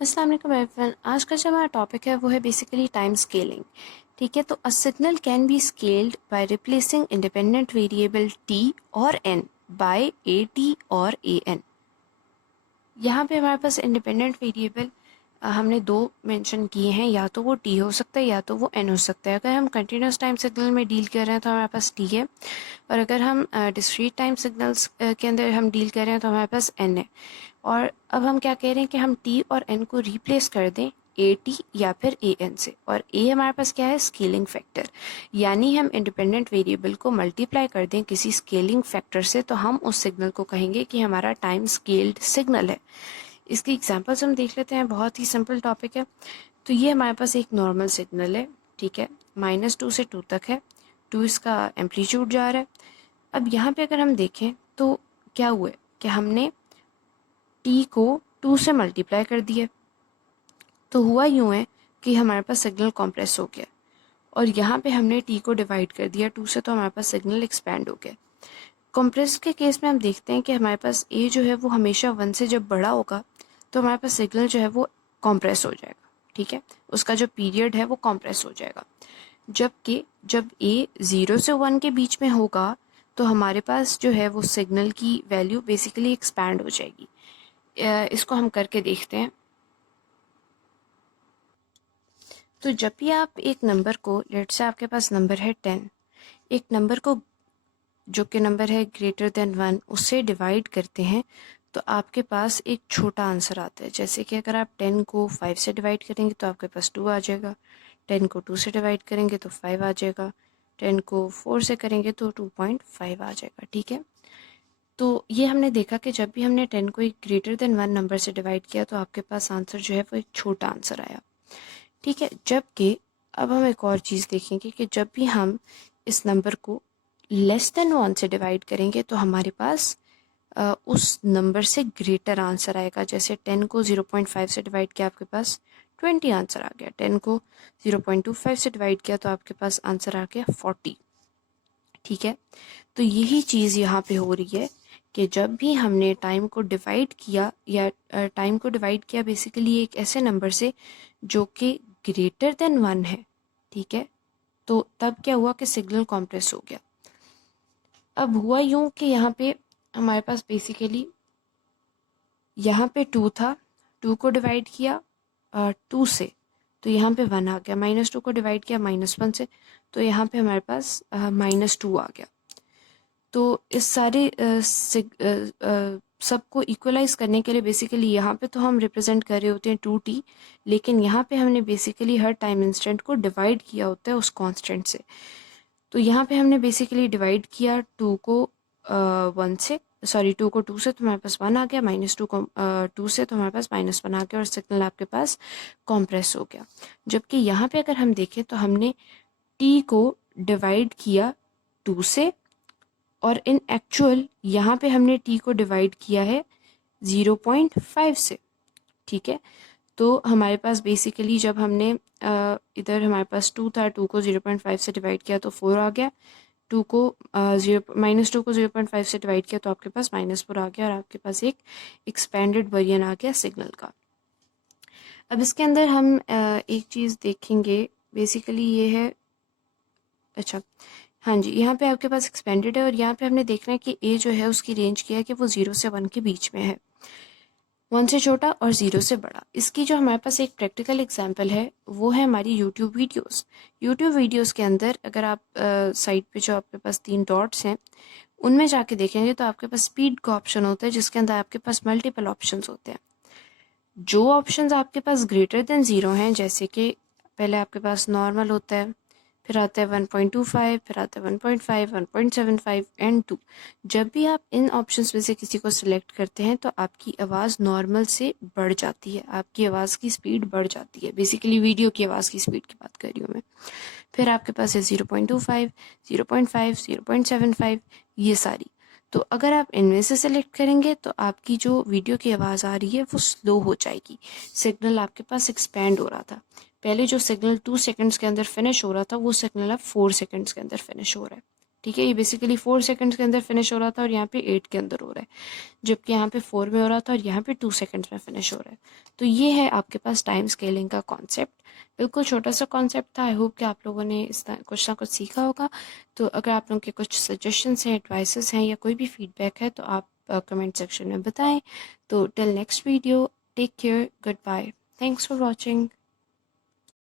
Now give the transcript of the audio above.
अस्सलाम वालेकुम एवरीवन। आज का जो हमारा टॉपिक है वो है बेसिकली टाइम स्केलिंग। ठीक है, तो a signal can be scaled by replacing independent variable T और एन बाय ए टी और ए एन। यहाँ पे हमारे पास इंडिपेंडेंट वेरिएबल हमने दो मेंशन किए हैं, या तो वो टी हो सकता है या तो वो एन हो सकता है। अगर हम कंटिन्यूस टाइम सिग्नल में डील कर रहे हैं तो हमारे पास टी है, और अगर हम डिस्क्रीट टाइम सिग्नल्स के अंदर हम डील कर रहे हैं तो हमारे पास एन है। और अब हम क्या कह रहे हैं कि हम टी और एन को रिप्लेस कर दें ए टी या फिर ए एन से, और ए हमारे पास क्या है, स्केलिंग फैक्टर। यानी हम इंडिपेंडेंट वेरिएबल को मल्टीप्लाई कर दें किसी स्केलिंग फैक्टर से तो हम उस सिग्नल को कहेंगे कि हमारा टाइम स्केल्ड सिग्नल है। इसकी एग्जांपल्स हम देख लेते हैं, बहुत ही सिंपल टॉपिक है। तो ये हमारे पास एक नॉर्मल सिग्नल है, ठीक है, -2 से 2 तक है। 2 इसका एम्पलीट्यूड जा रहा है। अब यहाँ पे अगर हम देखें तो क्या हुआ है कि हमने टी को 2 से मल्टीप्लाई कर दिया, तो हुआ यूँ है कि हमारे पास सिग्नल कॉम्प्रेस हो गया, और यहाँ पे हमने टी को डिवाइड कर दिया 2 से, तो हमारे पास सिग्नल एक्सपैंड हो गया। कॉम्प्रेस के केस में हम देखते हैं कि हमारे पास ए जो है वो हमेशा 1 से जब बड़ा होगा तो हमारे पास सिग्नल जो है वो कॉम्प्रेस हो जाएगा, ठीक है, उसका जो पीरियड है वो कॉम्प्रेस हो जाएगा। जबकि जब ए 0 से 1 के बीच में होगा तो हमारे पास जो है वो सिग्नल की वैल्यू बेसिकली एक्सपैंड हो जाएगी। इसको हम करके देखते हैं। तो जब भी आप एक नंबर को, लेट से आपके पास नंबर है 10, एक नंबर को जो कि नंबर है ग्रेटर देन 1 उससे डिवाइड करते हैं तो आपके पास एक छोटा आंसर आता है। जैसे कि अगर आप 10 को 5 से डिवाइड करेंगे तो आपके पास 2 आ जाएगा, 10 को 2 से डिवाइड करेंगे तो 5 आ जाएगा, 10 को 4 से करेंगे तो 2.5 आ जाएगा, ठीक है। तो ये हमने देखा कि जब भी हमने 10 को एक ग्रेटर देन 1 नंबर से डिवाइड किया तो आपके पास आंसर जो है वो एक छोटा आंसर आया, ठीक है। जबकि अब हम एक और चीज़ देखेंगे कि जब भी हम इस नंबर को लेस देन 1 से डिवाइड करेंगे तो हमारे पास उस नंबर से ग्रेटर आंसर आएगा। जैसे 10 को 0.5 से डिवाइड किया, आपके पास 20 आंसर आ गया। 10 को 0.25 से डिवाइड किया तो आपके पास आंसर आ गया 40, ठीक है। तो यही चीज़ यहाँ पे हो रही है कि जब भी हमने टाइम को डिवाइड किया, या टाइम को डिवाइड किया बेसिकली एक ऐसे नंबर से जो कि ग्रेटर देन 1 है, ठीक है, तो तब क्या हुआ कि सिग्नल कॉम्प्रेस हो गया। अब हुआ यूँ कि यहाँ पे हमारे पास बेसिकली यहाँ पे 2 था, 2 को डिवाइड किया 2 से तो यहाँ पे 1 आ गया, -2 को डिवाइड किया -1 से तो यहाँ पे हमारे पास -2 आ गया। तो इस सारे सबको इक्वलाइज करने के लिए बेसिकली यहाँ पे तो हम रिप्रेजेंट कर रहे होते हैं 2t, लेकिन यहाँ पे हमने बेसिकली हर टाइम इंस्टेंट को डिवाइड किया होता है उस कांस्टेंट से। तो यहाँ पे हमने बेसिकली डिवाइड किया 2 को 1 से, सॉरी 2 को 2 से तो हमारे पास 1 आ गया, -2 को 2 से तो हमारे पास -1 आ गया, और सिग्नल आपके पास कॉम्प्रेस हो गया। जबकि यहाँ पे अगर हम देखें तो हमने t को डिवाइड किया 2 से, और इन एक्चुअल यहाँ पे हमने t को डिवाइड किया है 0.5 से, ठीक है। तो हमारे पास बेसिकली जब हमने इधर हमारे पास 2 था, 2 को 0.5 से डिवाइड किया तो 4 आ गया, 2 को -2 को 0.5 से डिवाइड किया तो आपके पास -4 आ गया, और आपके पास एक एक्सपेंडेड वर्जन आ गया सिग्नल का। अब इसके अंदर हम एक चीज़ देखेंगे, बेसिकली ये है, अच्छा हाँ जी, यहाँ पे आपके पास एक्सपेंडेड है, और यहाँ पे हमने देखना है कि ए जो है उसकी रेंज क्या है कि वो 0 से 1 के बीच में है, 1 से छोटा और 0 से बड़ा। इसकी जो हमारे पास एक प्रैक्टिकल एग्जांपल है वो है हमारी यूट्यूब वीडियोस। यूट्यूब वीडियोस के अंदर अगर आप साइड पे जो आपके पास 3 डॉट्स हैं उनमें जाके देखेंगे तो आपके पास स्पीड का ऑप्शन होता है, जिसके अंदर आपके पास मल्टीपल ऑप्शंस होते हैं। जो ऑप्शंस आपके पास ग्रेटर देन 0 हैं, जैसे कि पहले आपके पास नॉर्मल होता है, फिर आता है 1.25, फिर आता है 1.5, 1.75 एंड 2। जब भी आप इन ऑप्शंस में से किसी को सिलेक्ट करते हैं तो आपकी आवाज़ नॉर्मल से बढ़ जाती है, आपकी आवाज़ की स्पीड बढ़ जाती है। बेसिकली वीडियो की आवाज़ की स्पीड की बात कर रही हूँ मैं। फिर आपके पास है 0.25, 0.5, 0.75, ये सारी। तो अगर आप इनमें से सेलेक्ट करेंगे तो आपकी जो वीडियो की आवाज़ आ रही है वो स्लो हो जाएगी। सिग्नल आपके पास एक्सपेंड हो रहा था, पहले जो सिग्नल 2 सेकंड्स के अंदर फिनिश हो रहा था वो सिग्नल अब 4 सेकंड्स के अंदर फिनिश हो रहा है, ठीक है। ये बेसिकली 4 सेकंड्स के अंदर फिनिश हो रहा था और यहाँ पे 8 के अंदर हो रहा है, जबकि यहाँ पे 4 में हो रहा था और यहाँ पे 2 सेकंड्स में फिनिश हो रहा है। तो ये है आपके पास टाइम स्केलिंग का कॉन्सेप्ट। बिल्कुल छोटा सा कॉन्सेप्ट था। आई होप कि आप लोगों ने कुछ ना कुछ सीखा होगा। तो अगर आप लोगों के कुछ सजेशंस हैं, एडवाइसेस हैं या कोई भी फीडबैक है तो आप कमेंट सेक्शन में बताएं। तो till next video, take care, good bye, thanks for watching.